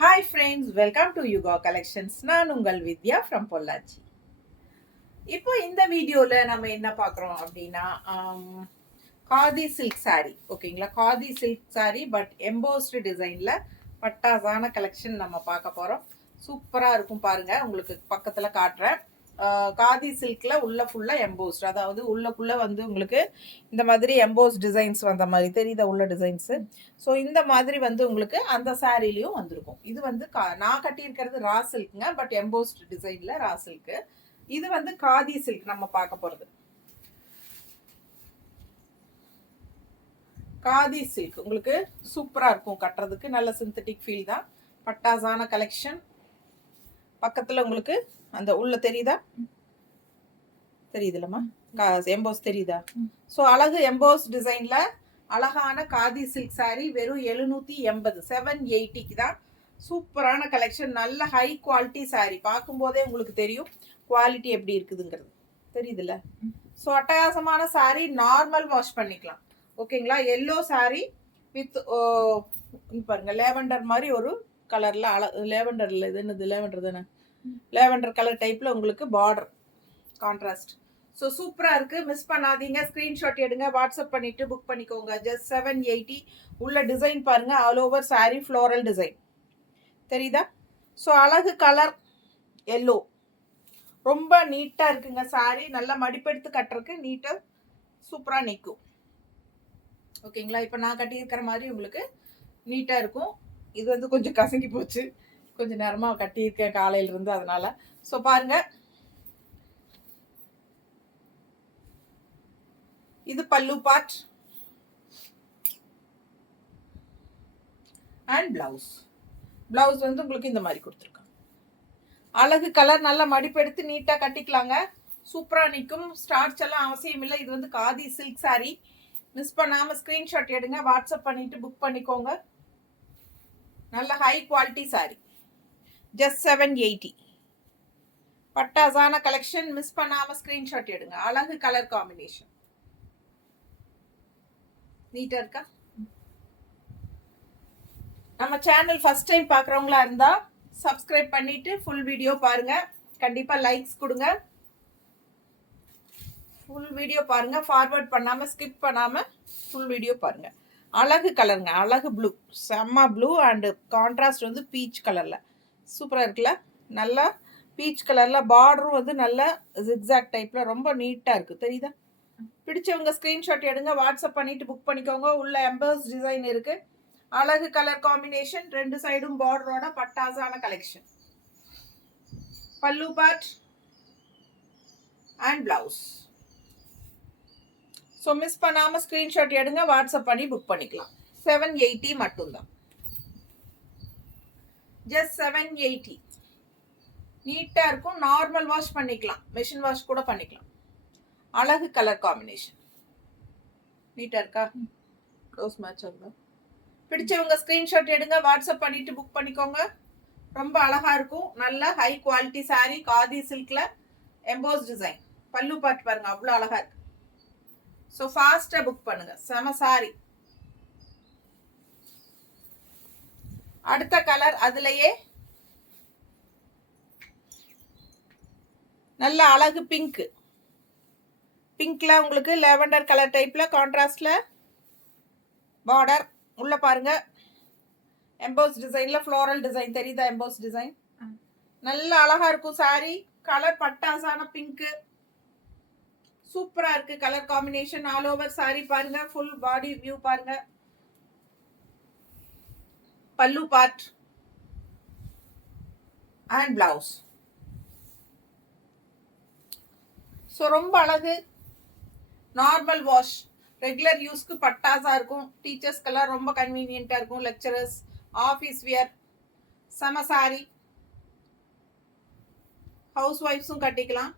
Hi friends, welcome to Yuga Collections. நான் உங்கள் வித்யா from Pollachi. இப்போ இந்த வீடியோல நம்ம என்ன பார்க்குறோம் அப்படின்னா காதி சில்க் saree ஓகேங்களா. Khadi silk saree but embossed டிசைனில் பட்டாசான கலெக்ஷன் நம்ம பார்க்க போகிறோம். சூப்பராக இருக்கும் பாருங்க, உங்களுக்கு பக்கத்தில் காட்டுறேன். காதி சில்கில் உள்ள ஃபுல்லாக எம்போஸ்ட், அதாவது உள்ளக்குள்ளே வந்து உங்களுக்கு இந்த மாதிரி எம்போஸ் டிசைன்ஸ் வந்த மாதிரி தெரியுதா உள்ள டிசைன்ஸு. ஸோ இந்த மாதிரி வந்து உங்களுக்கு அந்த சாரீலையும் வந்திருக்கும். இது வந்து நான் கட்டியிருக்கிறது ரா சில்க்குங்க, பட் எம்போஸ்ட் டிசைனில் ரா சில்க்கு. இது வந்து காதி சில்க் நம்ம பார்க்க போகிறது. காதி சில்க் உங்களுக்கு சூப்பராக இருக்கும் கட்டுறதுக்கு, நல்ல சிந்தட்டிக் ஃபீல் தான். பட்டாசான கலெக்ஷன். பக்கத்தில் உங்களுக்கு அந்த உள்ள தெரியுதா, தெரியுதுல்லம்மா எம்போஸ் தெரியுதா. ஸோ அழகு எம்போஸ் டிசைனில் அழகான காதி சில்க் saree வெறும் 780 780க்கு தான். சூப்பரான கலெக்ஷன், நல்ல ஹை குவாலிட்டி saree. பார்க்கும்போதே உங்களுக்கு தெரியும் குவாலிட்டி எப்படி இருக்குதுங்கிறது, தெரியுதுல்ல. ஸோ அட்டகாசமான saree, நார்மல் வாஷ் பண்ணிக்கலாம் ஓகேங்களா. எல்லோ saree வித் பாருங்க லேவண்டர் மாதிரி ஒரு கலரில் லேவண்டரில் இது என்னது லேவண்டர் தானே, லேவண்டர் கலர் டைப்பில் உங்களுக்கு பார்டர் கான்ட்ராஸ்ட். ஸோ சூப்பராக இருக்குது, மிஸ் பண்ணாதீங்க. ஸ்க்ரீன்ஷாட் எடுங்க, வாட்ஸ்அப் பண்ணிவிட்டு புக் பண்ணிக்கோங்க. ஜஸ்ட் 780. உள்ள டிசைன் பாருங்கள், all over saree floral design தெரியுதா. ஸோ அழகு கலர் எல்லோ, ரொம்ப நீட்டாக இருக்குங்க saree. நல்லா மடிப்பெடுத்து கட்டுறதுக்கு நீட்டாக சூப்பராக நிற்கும் ஓகேங்களா. இப்போ நான் கட்டியிருக்கிற மாதிரி உங்களுக்கு நீட்டாக இருக்கும். இது வந்து கொஞ்சம் கசங்கி போச்சு, கொஞ்சம் நேரமாக கட்டியிருக்கேன் காலையிலிருந்து, அதனால். ஸோ பாருங்கள், இது பல்லு பார்ட் அண்ட் பிளவுஸ். பிளவுஸ் வந்து உங்களுக்கு இந்த மாதிரி கொடுத்துருக்காங்க. அழகு கலர், நல்லா மடிப்பெடுத்து நீட்டாக கட்டிக்கலாங்க, சூப்பராக நிற்கும். ஸ்டார்ச் எல்லாம் அவசியம் இல்லை. இது வந்து காதி சில்க் saree. மிஸ் பண்ணாமல் ஸ்க்ரீன்ஷாட் எடுங்க, வாட்ஸ்அப் பண்ணிவிட்டு புக் பண்ணிக்கோங்க. நல்ல ஹை குவாலிட்டி saree. ஜஸ்ட் 780. பட்டாசான கலெக்ஷன், மிஸ் பண்ணாமல் ஸ்க்ரீன்ஷாட் எடுங்க. அழகு கலர் காம்பினேஷன், நீட்டாக இருக்கா. நம்ம சேனல் ஃபர்ஸ்ட் டைம் பார்க்குறவங்களா இருந்தால் சப்ஸ்கிரைப் பண்ணிவிட்டு ஃபுல் வீடியோ பாருங்கள். கண்டிப்பாக லைக்ஸ் கொடுங்க. ஃபுல் வீடியோ பாருங்கள், ஃபார்வர்ட் பண்ணாமல் ஸ்கிப் பண்ணாமல் ஃபுல் வீடியோ பாருங்கள். அழகு கலருங்க, அழகு ப்ளூ, செம்ம ப்ளூ அண்டு கான்ட்ராஸ்ட் வந்து பீச் கலரில் சூப்பராக இருக்குல்ல. நல்லா பீச் கலரில் பார்டரும் வந்து நல்ல ஜிக்ஸாக் டைப்பில் ரொம்ப நீட்டாக இருக்குது, தெரியுதா. பிடிச்சவங்க ஸ்க்ரீன்ஷாட் எடுங்க, வாட்ஸ்அப் பண்ணிவிட்டு புக் பண்ணிக்கோங்க. உள்ள எம்பர்ஸ் டிசைன் இருக்குது. அழகு கலர் காம்பினேஷன், ரெண்டு சைடும் பார்டரோட பட்டாசான கலெக்ஷன். பல்லு part and blouse. So miss பண்ணாமல் ஸ்க்ரீன்ஷாட் எடுங்க, வாட்ஸ்அப் பண்ணி புக் பண்ணிக்கலாம். 780 மட்டும்தான், ஜஸ்ட் 780. நீட்டாக இருக்கும், நார்மல் வாஷ் பண்ணிக்கலாம், மெஷின் வாஷ் கூட பண்ணிக்கலாம். அழகு கலர் காம்பினேஷன், நீட்டாக இருக்கா. க்ளோஸ் மேட்ச் ஆகுதா. பிடிச்சவங்க ஸ்க்ரீன்ஷாட் எடுங்க, வாட்ஸ்அப் பண்ணிட்டு புக் பண்ணிக்கோங்க. ரொம்ப அழகா இருக்கும், நல்ல ஹை குவாலிட்டி saree, காதி சில்க்ல எம்போஸ் டிசைன். பல்லு பார்ட் பாருங்க, அவ்வளோ அழகா இருக்கு. ஸோ ஃபாஸ்ட்டாக புக் பண்ணுங்க, செம saree. அடுத்த கலர் அதுலயே நல்ல அழகு பிங்க். பிங்க்ல உங்களுக்கு லேவண்டர் கலர் டைப்ல கான்ட்ராஸ்ட்ல பார்டர். உள்ள பாருங்க எம்போஸ் டிசைன்ல ஃப்ளோரல் டிசைன் தெரியுதா, எம்போஸ் டிசைன். நல்ல அழகா இருக்கும் saree. கலர் பட்டாசான பிங்க், சூப்பரா இருக்கு colour combination. All over saree பாருங்க, ஃபுல் பாடி வியூ பாருங்க. பல்லு பார்ட் அண்ட் பிளவுஸ். ஸோ ரொம்ப அழகு, நார்மல் வாஷ், ரெகுலர் யூஸ்க்கு பட்டாசா இருக்கும். டீச்சர்ஸ்க்கெல்லாம் ரொம்ப கன்வீனியன்ட்டாக இருக்கும், லெக்சரர்ஸ், ஆஃபீஸ் வியர். செம saree, ஹவுஸ் ஒய்ஃப்ஸும் கட்டிக்கலாம்.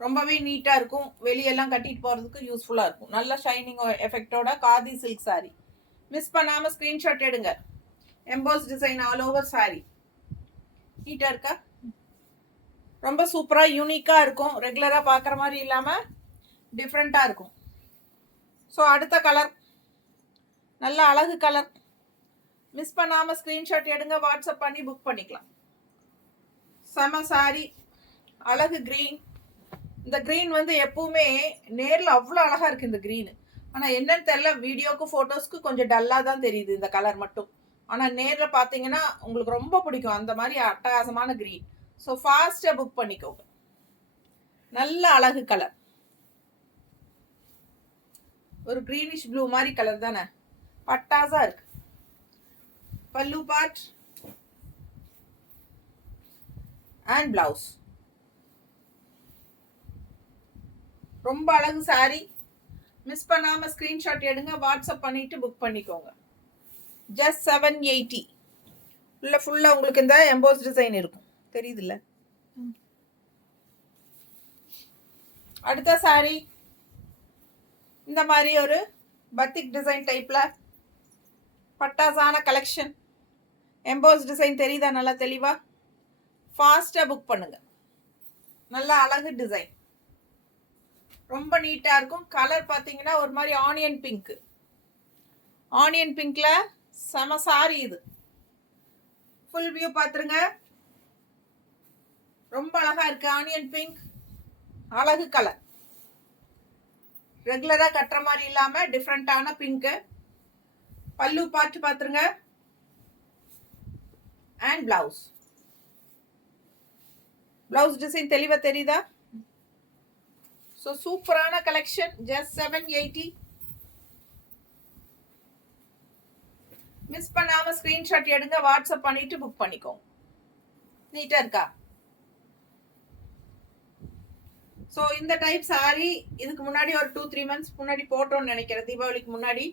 ரொம்பவே நீட்டாக இருக்கும், வெளியெல்லாம் கட்டிட்டு போகிறதுக்கு யூஸ்ஃபுல்லாக இருக்கும். நல்ல ஷைனிங் எஃபெக்டோட காதி சில்க் saree. மிஸ் பண்ணாமல் ஸ்க்ரீன்ஷாட் எடுங்க. Emboss design all over saree. நீட்டாக இருக்கா, ரொம்ப சூப்பராக யூனிக்காக இருக்கும். ரெகுலராக பார்க்குற மாதிரி இல்லாமல் டிஃப்ரெண்ட்டாக இருக்கும். ஸோ அடுத்த கலர் நல்ல அழகு கலர், மிஸ் பண்ணாமல் ஸ்க்ரீன்ஷாட் எடுங்க, வாட்ஸ்அப் பண்ணி புக் பண்ணிக்கலாம். செம சாரி, அழகு க்ரீன். இந்த க்ரீன் வந்து எப்பவுமே நேரில் அவ்வளோ அழகாக இருக்குது இந்த க்ரீனு. ஆனால் என்னன்னு தெரியல, வீடியோக்கு ஃபோட்டோஸ்க்கு கொஞ்சம் டல்லாக தான் தெரியுது இந்த கலர் மட்டும். ஆனால் நேரில் பார்த்தீங்கன்னா உங்களுக்கு ரொம்ப பிடிக்கும் அந்த மாதிரி அட்டகாசமான க்ரீன். ஸோ ஃபாஸ்ட்டாக புக் பண்ணிக்கோங்க. நல்ல அழகு கலர், ஒரு க்ரீனிஷ் ப்ளூ மாதிரி கலர் தானே, பட்டாசா இருக்கு. பல்லு பார்ட் அண்ட் பிளவுஸ். ரொம்ப அழகு சாரி. மிஸ் பண்ணாமல் ஸ்க்ரீன்ஷாட் எடுங்க, வாட்ஸ்அப் பண்ணிட்டு புக் பண்ணிக்கோங்க. ஜஸ்ட் 780. இல்லை ஃபுல்லாக உங்களுக்கு இந்த எம்போஸ் டிசைன் இருக்கும், தெரியுதுல்ல. அடுத்த சாரி இந்த மாதிரி ஒரு பத்திக் டிசைன் டைப்பில் பட்டாசான கலெக்ஷன். எம்போஸ் டிசைன் தெரியுதா நல்லா தெளிவா? ஃபாஸ்ட்டாக புக் பண்ணுங்க. நல்லா அழகு டிசைன், ரொம்ப நீட்டாக இருக்கும். கலர் பார்த்தீங்கன்னா ஒரு மாதிரி ஆனியன் பிங்க். ஆனியன் பிங்க்ல செம சாரி இது. ஃபுல் வியூ பார்த்துருங்க, ரொம்ப அழகா இருக்கு. ஆனியன் பிங்க் அழகு கலர், ரெகுலராக கட்டுற மாதிரி இல்லாமல் டிஃப்ரெண்டான பிங்க்கு. பல்லு பார்த்து பார்த்துருங்க அண்ட் பிளவுஸ். பிளவுஸ் டிசைன் தெளிவாக தெரியுதா? ஸோ சூப்பரான கலெக்ஷன். ஜஸ்ட் 780. மிஸ் பண்ணாமல் ஸ்க்ரீன்ஷாட் எடுங்க, வாட்ஸ்அப் பண்ணிட்டு புக் பண்ணிக்கோங்க. நீட்டாக இருக்கா? ஸோ இந்த டைப் சாரி இதுக்கு முன்னாடி ஒரு 2-3 மந்த்ஸ் முன்னாடி போட்டோன்னு நினைக்கிறேன். தீபாவளிக்கு முன்னாடி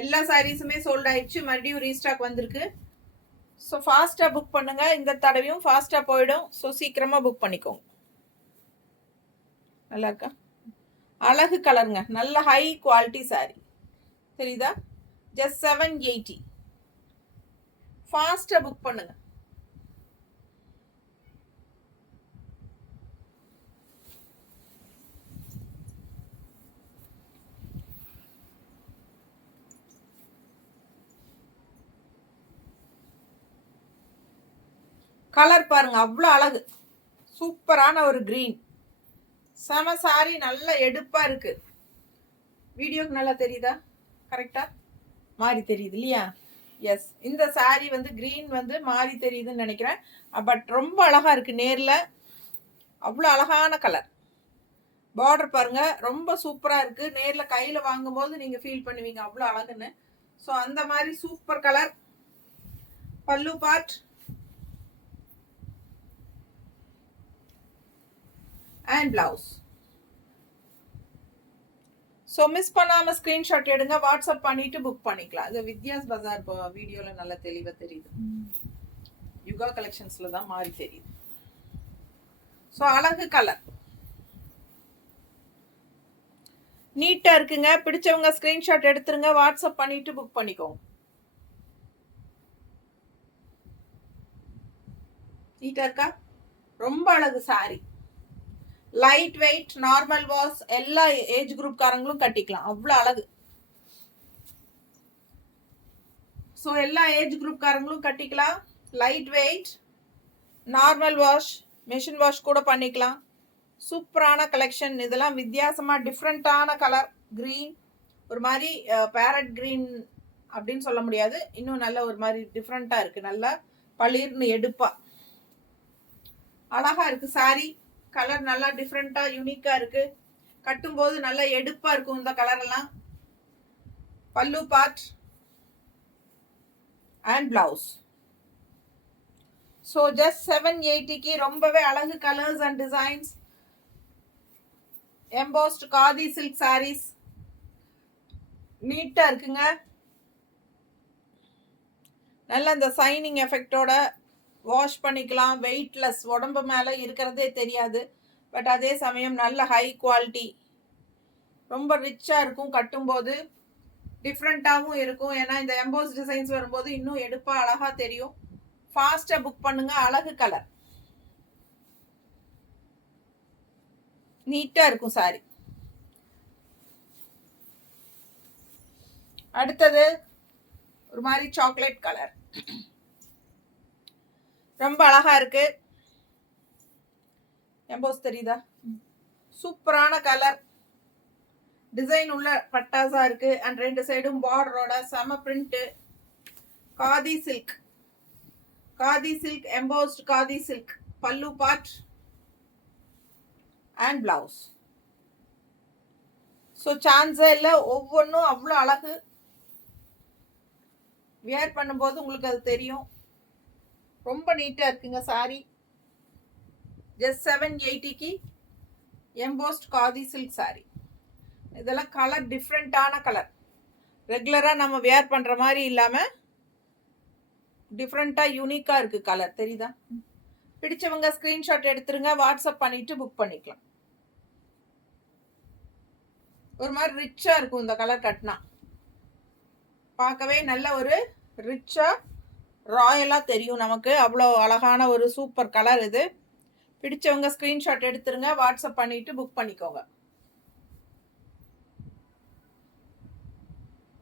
எல்லா சாரீஸுமே சோல்ட் ஆயிடுச்சு, மறுபடியும் ரீஸ்டாக் வந்திருக்கு. ஸோ ஃபாஸ்ட்டாக புக் பண்ணுங்க. இந்த தடவையும் ஃபாஸ்ட்டாக போயிடும். ஸோ சீக்கிரமாக புக் பண்ணிக்கோங்க. நல்லா இருக்கா? அழகு கலருங்க, நல்ல ஹை குவாலிட்டி சாரி, தெரியுதா? ஜஸ்ட் 780. ஃபாஸ்ட்டாக புக் பண்ணுங்க. கலர் பாருங்க, அவ்வளோ அழகு. சூப்பரான ஒரு கிரீன், செம சாரி, நல்ல எடுப்பா இருக்கு. வீடியோக்கு நல்லா தெரியுதா? கரெக்டா மாறி தெரியுது இல்லையா? எஸ், இந்த சாரி வந்து கிரீன் வந்து மாறி தெரியுதுன்னு நினைக்கிறேன். பட் ரொம்ப அழகா இருக்கு நேர்ல, அவ்வளோ அழகான கலர். பார்டர் பாருங்க, ரொம்ப சூப்பரா இருக்கு. நேர்ல கையில வாங்கும்போது நீங்க ஃபீல் பண்ணுவீங்க அவ்வளோ அழகுன்னு. ஸோ அந்த மாதிரி சூப்பர் கலர். பல்லு part and blouse. So miss பண்ணாமல் ஸ்க்ரீன்ஷாட் எடுங்க, வாட்ஸ்அப் பண்ணிட்டு புக் பண்ணிக்கலாம். இது வித்யாஸ் பஜார் வீடியோவில் நல்லா தெளிவாக தெரியுது. யுகா கலெக்ஷன்ஸில் தான் மாறி தெரியுது. ஸோ அழகு கலர், நீட்டாக இருக்குங்க. பிடிச்சவங்க ஸ்க்ரீன்ஷாட் எடுத்துருங்க, வாட்ஸ்அப் பண்ணிட்டு புக் பண்ணிக்கோங்க. நீட்டாக இருக்கா? ரொம்ப அழகு sorry. Light weight, normal wash, எல்லா ஏஜ் குரூப் காரங்களும் கட்டிக்கலாம், அவ்வளோ அழகு. ஸோ எல்லா ஏஜ் குரூப் காரங்களும் கட்டிக்கலாம். Light weight, normal wash, machine wash கூட பண்ணிக்கலாம். சூப்பரான கலெக்ஷன். இதெல்லாம் வித்தியாசமாக டிஃப்ரெண்ட்டான கலர். க்ரீன் ஒரு மாதிரி பேரட் க்ரீன் அப்படின்னு சொல்ல முடியாது, இன்னும் நல்ல ஒரு மாதிரி டிஃப்ரெண்ட்டாக இருக்குது. நல்லா பளிர்னு எடுப்பா அழகாக இருக்குது சாரி. கலர் நல்லா டிஃப்ரெண்ட்டாக யூனிக்காக இருக்குது. கட்டும்போது நல்லா எடுப்பாக இருக்கும் இந்த கலரெல்லாம். Pallu part and blouse. So just 780க்கு ரொம்பவே அழகு colours and designs. Embossed khadi silk sarees நீட்டாக இருக்குங்க. நல்ல இந்த சைனிங் எஃபெக்டோட வாஷ் பண்ணிக்கலாம். வெயிட்லெஸ், உடம்பு மேலே இருக்கிறதே தெரியாது. பட் அதே சமயம் நல்ல ஹை குவாலிட்டி, ரொம்ப ரிச்சாக இருக்கும். கட்டும்போது டிஃப்ரெண்ட்டாகவும் இருக்கும். ஏன்னா இந்த எம்போஸ் டிசைன்ஸ் வரும்போது இன்னும் எடுப்பாக அழகாக தெரியும். ஃபாஸ்ட்டாக புக் பண்ணுங்க. அழகு கலர், நீட்டாக இருக்கும் சாரி. அடுத்தது ஒரு மாதிரி சாக்லேட் கலர். ரொம்ப அழகா இருக்கு. எம்போஸ் தெரியுதா? சூப்பரான கலர், டிசைன் உள்ள பட்டாசா இருக்கு. அண்ட் 2 சைடும் பார்டரோட செம print. Khadi silk, khadi silk, embossed khadi silk. பல்லு பார்ட் அண்ட் பிளவுஸ். ஸோ சான்ஸே இல்லை, ஒவ்வொன்றும் அவ்வளோ அழகு. வியர் பண்ணும்போது உங்களுக்கு அது தெரியும். ரொம்ப நீட்டாக இருக்குங்க சாரி. ஜஸ்ட் 780க்கு எம்போஸ்ட் காதி சில்க் சாரி. இதெல்லாம் கலர் டிஃப்ரெண்ட்டான கலர். ரெகுலராக நம்ம வியர் பண்ணுற மாதிரி இல்லாமல் டிஃப்ரெண்ட்டாக யூனிக்காக இருக்குது கலர். தெரியுதா? பிடிச்சவங்க ஸ்க்ரீன்ஷாட் எடுத்துருங்க, வாட்ஸ்அப் பண்ணிவிட்டு புக் பண்ணிக்கலாம். ஒரு மாதிரி ரிச்சாக இருக்கும் இந்த கலர் கட்டினா. பார்க்கவே நல்ல ஒரு ரிச்சாக ராயலாக தெரியும் நமக்கு. அவ்வளோ அழகான ஒரு சூப்பர் கலர் இது. பிடிச்சவங்க ஸ்க்ரீன்ஷாட் எடுத்துருங்க, வாட்ஸ்அப் பண்ணிவிட்டு புக் பண்ணிக்கோங்க.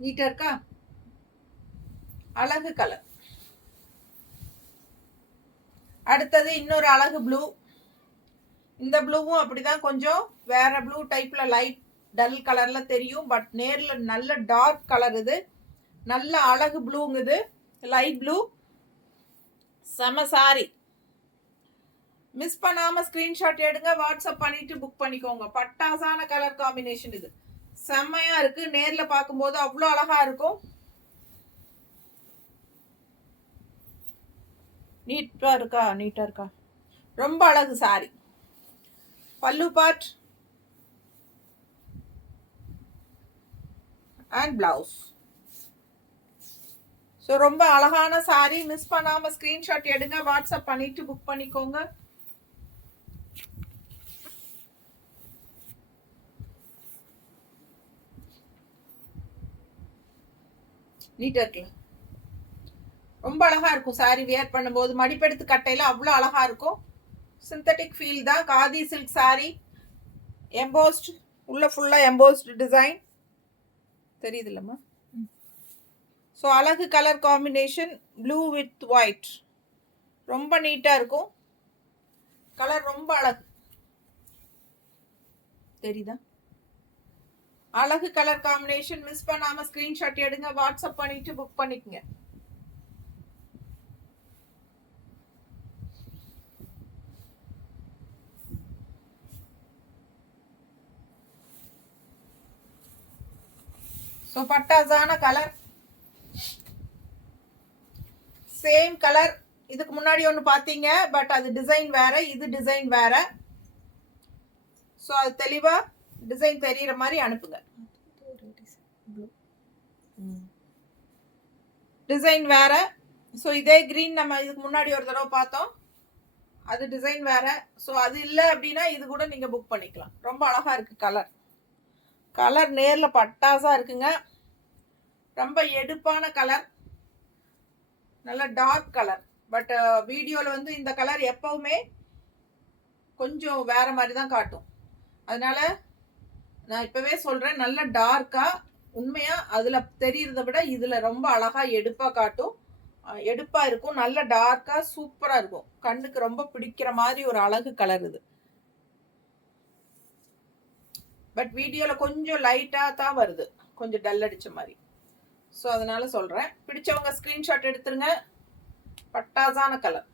நீட்டாக இருக்கா? அழகு கலர். அடுத்தது இன்னொரு அழகு ப்ளூ. இந்த ப்ளூவும் அப்படிதான், கொஞ்சம் வேற ப்ளூ டைப்ல லைட் டல் கலர்ல தெரியும். பட் நேர்ல நல்ல டார்க் கலர் இது. நல்ல அழகு ப்ளூங்குது, லைட் ப்ளூ. செம சாரி. மிஸ் பண்ணாம ஸ்கிரீன்ஷாட் எடுங்க, வாட்ஸ்அப் பண்ணிட்டு புக் பண்ணிக்கோங்க. பட்டாசான கலர் காம்பினேஷன் இது. செம்மையா இருக்கு. நேர்ல பார்க்கும்போது அவ்வளோ அழகா இருக்கும். நீட்டா இருக்கா? நீட்டா இருக்கா? ரொம்ப அழகு சாரி. பல்லு பார்ட் அண்ட் பிளவுஸ். ஸோ ரொம்ப அழகான சாரி. மிஸ் பண்ணாம ஸ்கிரீன்ஷாட் எடுங்க, வாட்ஸ்அப் பண்ணிட்டு புக் பண்ணிக்கோங்க. நீட்டா இருக்குல்ல? ரொம்ப அழகா இருக்கும் சாரி வியர் பண்ணும்போது. மடிப்பெடுத்து கட்டையில அவ்வளோ அழகா இருக்கும். சிந்தட்டிக் ஃபீல் தான். காதி சில்க் சாரி, எம்போஸ்ட், உள்ள ஃபுல்லா எம்போஸ்ட் டிசைன் தெரியுது இல்லம்மா? ஸோ அழகு colour combination, blue with white. ரொம்ப நீட்டா இருக்கும் கலர். ரொம்ப அழகு. தெரியுதா? அழகு கலர் காம்பினேஷன். மிஸ் பண்ணாம ஸ்கிரீன்ஷாட் எடுங்க, வாட்ஸ்அப் பண்ணிட்டு புக் பண்ணிக்கங்க. ஸோ பட்டாசான கலர், சேம் கலர். இதுக்கு முன்னாடி ஒன்று பார்த்தீங்க, பட் அது டிசைன் வேற, இது டிசைன் வேற. ஸோ அது தெளிவாக டிசைன் தெரிகிற மாதிரி அனுப்புங்க. டிசைன் வேற. ஸோ இதே க்ரீன் நம்ம இதுக்கு முன்னாடி ஒரு தடவை பார்த்தோம், அது டிசைன் வேற. ஸோ அது இல்லை அப்படின்னா இது கூட நீங்கள் புக் பண்ணிக்கலாம். ரொம்ப அழகாக இருக்குது கலர். கலர் நேரில் பட்டாசாக இருக்குங்க. ரொம்ப எடுப்பான கலர், நல்ல டார்க் கலர். பட் வீடியோவில் வந்து இந்த கலர் எப்பவுமே கொஞ்சம் வேற மாதிரி தான் காட்டும். அதனால நான் இப்போவே சொல்கிறேன், நல்ல டார்க்காக உண்மையாக அதில் தெரியறத விட இதில் ரொம்ப அழகாக எடுப்பாக காட்டும். எடுப்பாக இருக்கும், நல்ல டார்க்காக சூப்பராக இருக்கும். கண்ணுக்கு ரொம்ப பிடிக்கிற மாதிரி ஒரு அழகு கலர் இது. பட் வீடியோவில் கொஞ்சம் லைட்டாக தான் வருது, கொஞ்சம் டல் அடித்த மாதிரி. ஸோ அதனால சொல்கிறேன், பிடிச்சவங்க ஸ்க்ரீன்ஷாட் எடுத்துருங்க. பட்டாசான கலர்.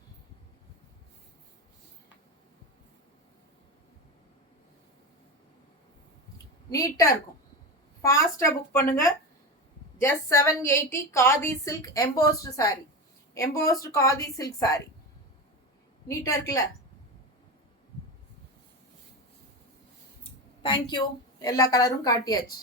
நீட்டாக இருக்கும். ஃபாஸ்ட்டாக புக் பண்ணுங்க. Just 780 khadi silk embossed sorry. Embossed khadi silk sorry. நீட்டாக இருக்குல்ல? தேங்க்யூ. எல்லா கலரும் காட்டியாச்சு.